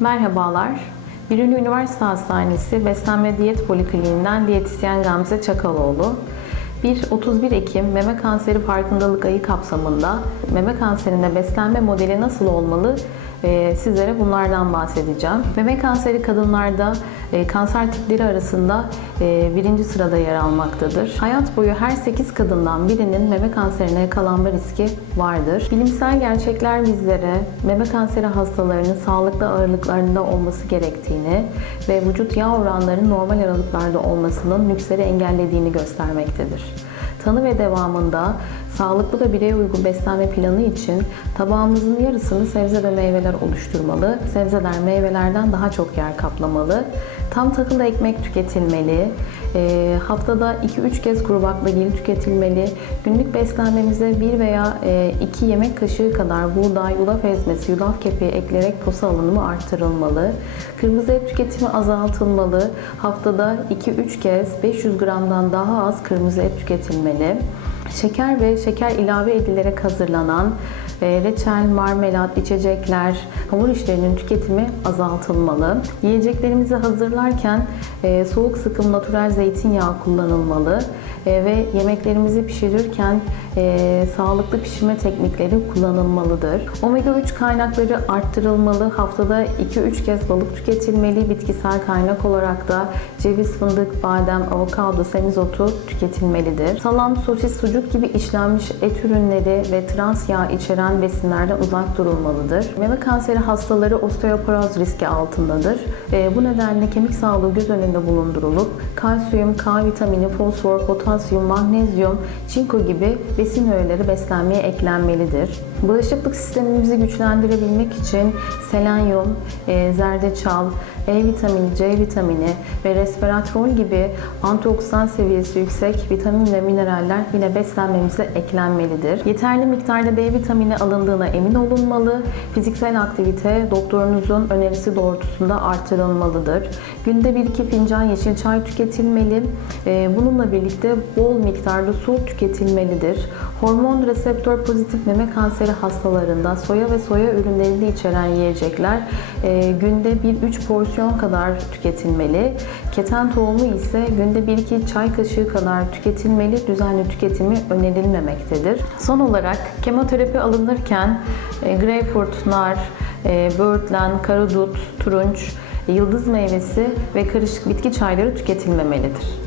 Merhabalar. Birinci Üniversite Hastanesi Beslenme Diyet Polikliniğinden diyetisyen Gamze Çakaloğlu. 1-31 Ekim Meme Kanseri Farkındalık Ayı kapsamında meme kanserinde beslenme modeli nasıl olmalı Ee, sizlere bunlardan bahsedeceğim. Meme kanseri kadınlarda e, kanser tipleri arasında e, birinci sırada yer almaktadır. Hayat boyu her 8 kadından birinin meme kanserine yakalanma riski vardır. Bilimsel gerçekler bizlere meme kanseri hastalarının sağlıklı ağırlıklarında olması gerektiğini ve vücut yağ oranlarının normal aralıklarda olmasının nüksleri engellediğini göstermektedir. Tanı ve devamında sağlıklı ve bireye uygun beslenme planı için tabağımızın yarısını sebze ve meyveler oluşturmalı. Sebzeler meyvelerden daha çok yer kaplamalı. Tam tahıllı ekmek tüketilmeli. E, haftada 2-3 kez kuru baklagil tüketilmeli. Günlük beslenmemize 1 veya 2 yemek kaşığı kadar buğday, yulaf ezmesi, yulaf kepeği ekleyerek posa alınımı artırılmalı. Kırmızı et tüketimi azaltılmalı. Haftada 2-3 kez 500 gramdan daha az kırmızı et tüketilmeli. Şeker ve şeker ilave edilerek hazırlanan e, reçel, marmelat, içecekler, hamur işlerinin tüketimi azaltılmalı. Yiyeceklerimizi hazırlarken e, soğuk sıkım natürel zeytinyağı kullanılmalı e, ve yemeklerimizi pişirirken e, sağlıklı pişirme teknikleri kullanılmalıdır. Omega 3 kaynakları arttırılmalı. Haftada 2-3 kez balık tüketilmeli. Bitkisel kaynak olarak da ceviz, fındık, badem, avokado, semizotu tüketilmelidir. Salam, sosis, sucuk gibi işlenmiş et ürünleri ve trans yağ içeren besinlerden uzak durulmalıdır. Meme kanseri hastaları osteoporoz riski altındadır. E, bu nedenle kemik sağlığı göz önünde bulundurulup kalsiyum, K vitamini, fosfor, potasyum, magnezyum, çinko gibi besin öğeleri beslenmeye eklenmelidir. Bağışıklık sistemimizi güçlendirebilmek için selenyum, e, zerdeçal, E vitamini, C vitamini ve resveratrol gibi antioksidan seviyesi yüksek vitamin ve mineraller yine beslenmemize eklenmelidir. Yeterli miktarda D vitamini alındığına emin olunmalı. Fiziksel aktivite doktorunuzun önerisi doğrultusunda artırılmalıdır. Günde 1-2 fincan yeşil çay tüketilmeli. E, Bununla birlikte bol miktarda su tüketilmelidir. Hormon reseptör pozitif meme kanseri hastalarında soya ve soya ürünlerini içeren yiyecekler e, günde 1-3 porsiyon kadar tüketilmeli. Keten tohumu ise günde 1-2 çay kaşığı kadar tüketilmeli. Düzenli tüketimi önerilmemektedir. Son olarak kemoterapi alınırken e, greyfurt, nar, e, böğürtlen, karadut, turunç, yıldız meyvesi ve karışık bitki çayları tüketilmemelidir.